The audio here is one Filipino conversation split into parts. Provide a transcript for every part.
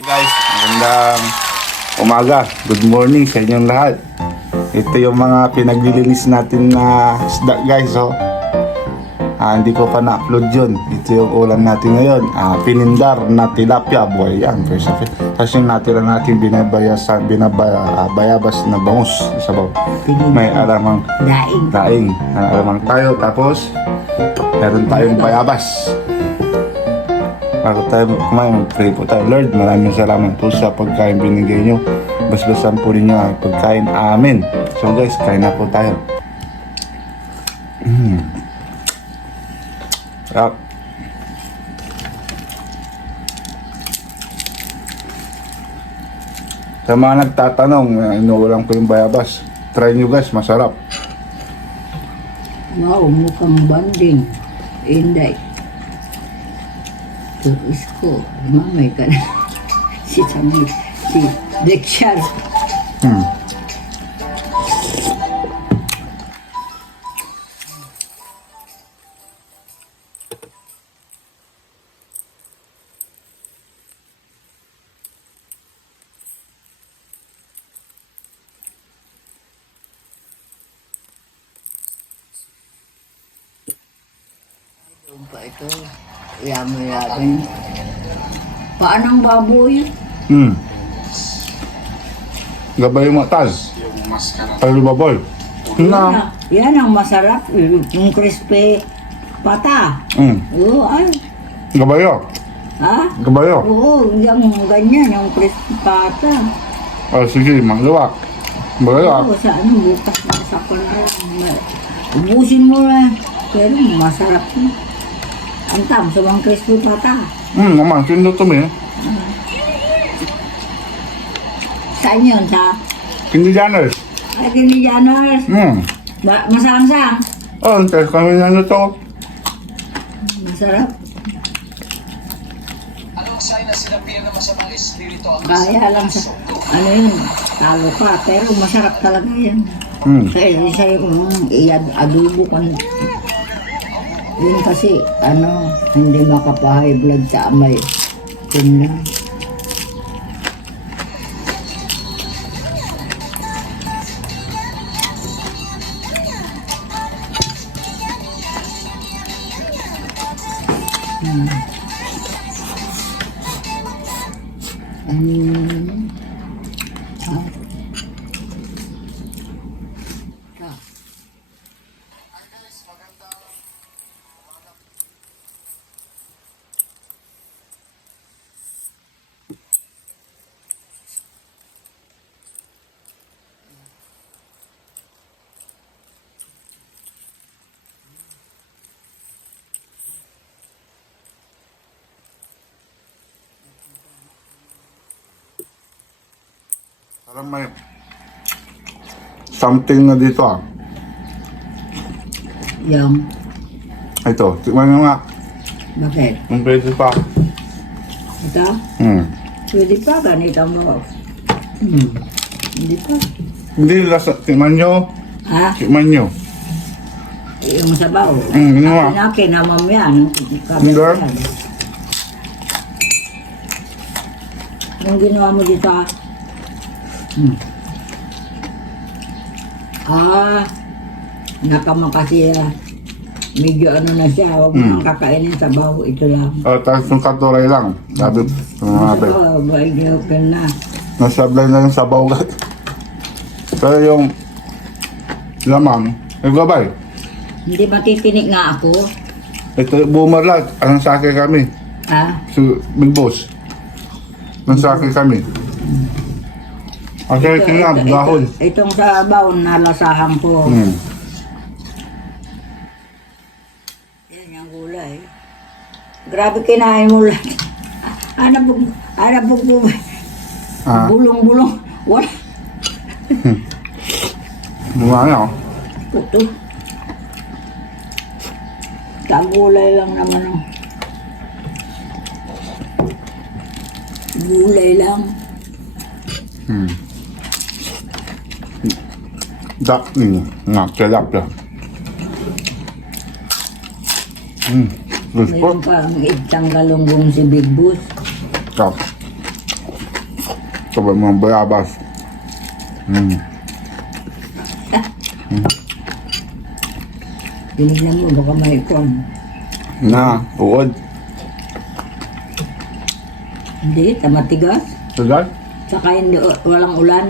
Guys, magandang umaga. Good morning sa inyong lahat. Ito yung mga pinaglilinis natin na isda guys. Hindi ko pa na-upload yun. Ito yung ulam natin ngayon. Pinindar na tilapia. Buhay yan. Tapos yung natira natin binabayabas na bangus. Sabaw. May alamang daing. Alamang tayo. Tapos meron tayong bayabas. Bago tayo kumain, mag-pray po tayo. Lord, maraming salamat po sa pagkain binigay nyo. Basbasan po ninyo ang pagkain. Amen. So guys, kain na po tayo. Sarap. Sa mga nagtatanong, inuulang ko yung bayabas. Try nyo guys, masarap. Wow, mukhang banding. Inday. Terus ko, mamay ka na. Si Dexter. Pa ito, yaman. Paanong baboy? Gabay yung matas. Ay, lumabol. Yan ang masarap. Yung crispy pata. Oo, ay. Gabayo. Ha? Gabayo. Oo, yung ganyan, yung crispy pata. Sige, magawa. Magawa. Oo, sa ano, bukas na sa lang. Ubusin mo lang. Pero masarap yun. Ang tam, sa mga crispy pata. Naman, sindo to me. Saan yun? Sa Hindi janers. Aginianers? Masang-sang? Test kami na to. Masarap. Anong sign na sinabihan ng masamang espiritu ang Kaya lang sa, ano yun, talo ka, pero masarap talaga yan. Kaya isa yung i-adobo ka. Yun kasi, ano, hindi makapahay blood sa amay. Yun lang. Parang may something na dito Yung, Ito, tikman nyo nga. bakit? Ang pwede pa. Ito? Pwede pa, ganito mo. Hindi pa. Hindi, lasa. Tikman nyo. Ha? Tikman nyo. Yung sabaw. Ginawa. Akin na mamaya. Hindi. Yung ginawa mo dito, nakama kasi medyo ano na siya, huwag mo nang kakainin sa baho, ito lang. Tapos yung katuray lang. Sabi, natin. Medyo okay na. Nasablay na yung sabaw. Pero yung lamang, gabay. Hindi matitinig nga ako. Ito, bumarlag. Anong sake kami? So, Big Boss. Anong sake kami? Okay, tingnan, dahon. Itong sabaw, nalasahan ko. Yan yung gulay. Grabe kinain mo lang. Hanap po. Bulong-bulong. Wala. Bumaya, Ito. Gulay lang naman. Gulay lang. Tilapia. Gusto. Mayroon pa ang itang galunggong si Big Boss. Sarap. Sabay mga bayabas. Tinignan mo, baka may ikon. Na, uod. Hindi, tamatigas. Sugal? Saka hindi, walang ulan.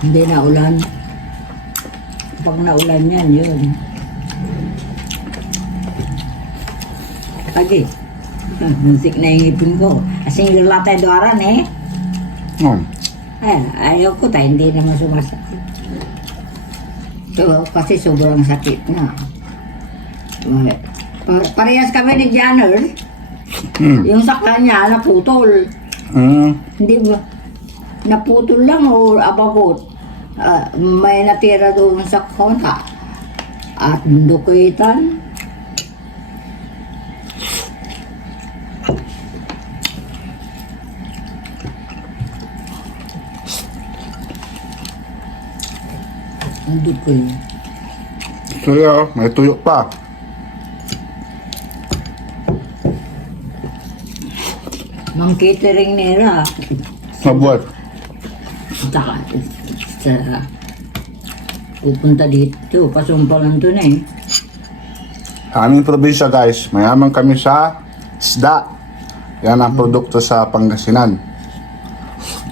Hindi na ulan. Pag naulan yan, yun. Lagi. Musik na yung ipin ko. Kasi yung latay doaran eh. Ayaw ko tayo, hindi naman sumasakit. So, kasi sobrang sakit na. Parehas kami ni Janner. Yung sa kanya, naputol. Hindi ba? Naputol lang o ababot. May natira doon sa kona. At dukitan. Ang dukoy. Kaya, may tuyok pa. Mang catering nera. Mabuhat. Saka, sa pupunta dito, pasumpalan to na eh. Aming probinsya guys, mayaman kami sa isda. Yan ang produkto sa Pangasinan.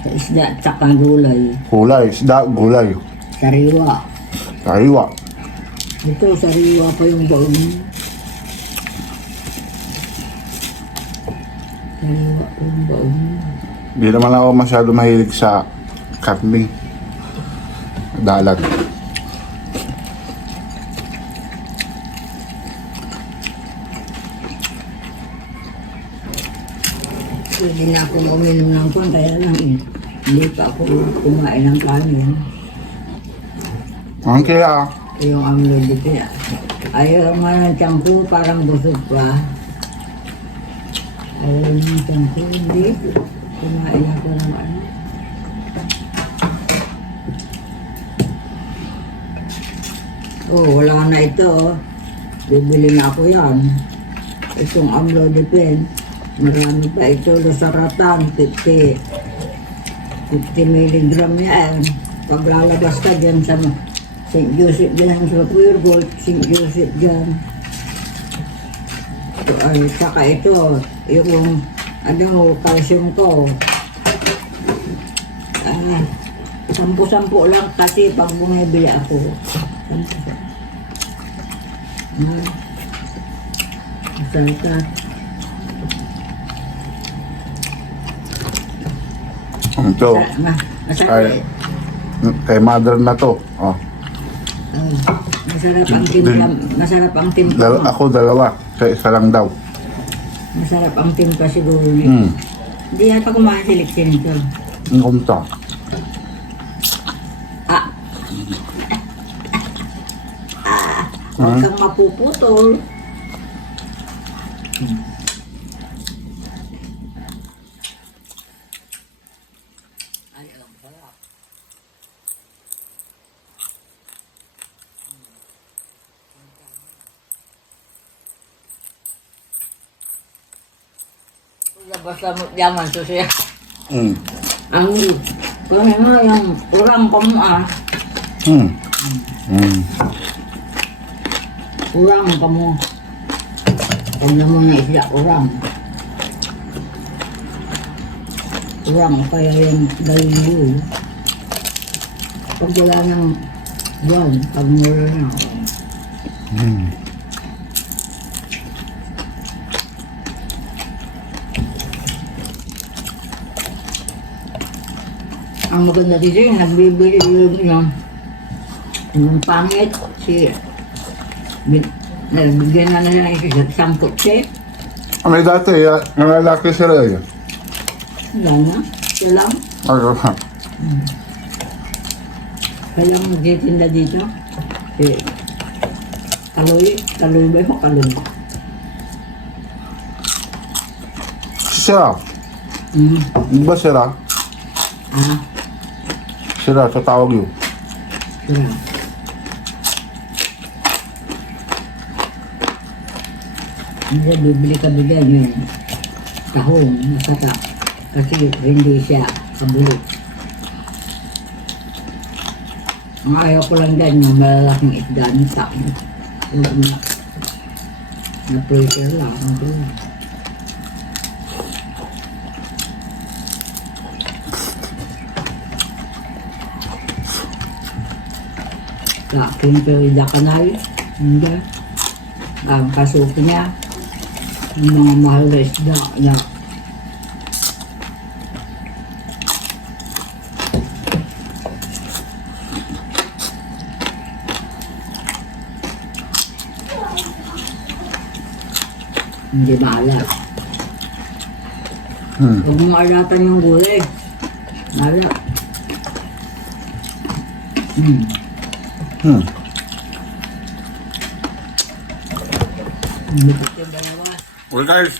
Sa isda, tsaka gulay. Gulay, isda, gulay. Sariwa. Kariwa. Ito, sariwa pa yung baon. Sariwa pa yung baon. Di naman ako masyado mahilig sa karne. Dalat. Hindi na ako uminom ng kwan, kaya lang eh. Hindi pa ako kumain ng kanin. Ang kaya, Yung amulod kaya. Ayaw nga ng tiyangko, parang busog pa. Ayaw ng tiyangko, hindi. Kumain ako ng ano. Oh, wala na ito. Bibili na ako yan. Itong amlodipine. Marami pa ito. Losaratan, 50 milligram yan. Paglalabas ka dyan sa St. Joseph dyan sa Pure Gold, St. Joseph dyan. Ay, saka ito, yung calcium ko. Sampu-sampu lang kasi pag bumibili ako. Saka, ito, masarap. kay mother na to. Oh. Masarap ang timpla. Masarap ang timpla. Ako dalawa, sa isa lang daw. Masarap ang timpla siguro niya. Hindi yata kumain si Lexin ito. Ang kumta. Huwag kang mapuputol. Ay, alam ko pala. Basta mo yaman so siya. Ang kung ano yung urang pa mo urang pa mo. Pag naman na isla, urang. Urang kaya yung dahil pag wala ng buwan, pag mura na. Ang maganda dito yung nagbibili yung pangit si nabigyan na nila ng sampot siya. May dati, nalalaki sila yun. Wala na, siya lang. Kaya magtitinda dito. Si Kaloy ba yung Kaloy? Sira. Di ba sira? Sira, sa tawag yun. Sira. Hindi, bibili ka bigyan yun. Tahong, nasata. Kasi hindi siya kabulit. Ang ayaw ko lang dyan yung malalaking isda ng takot. Na-pressure lang ako doon. Kakin perida kanal. Hindi. Ang kasuko niya. Yung mga mahal na isda na hindi maalat. Huwag mo maalatan yung gulay. Maalat. Bukat yung dalawa. Okay guys,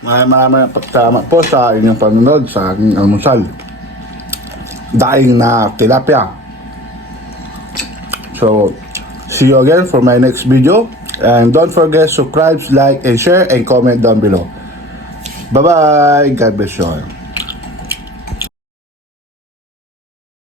maraming salamat po sa inyong panonood sa aking almusal. Daing na tilapia. So, see you again for my next video. And don't forget, subscribe, like, and share, and comment down below. Bye-bye. God bless you all.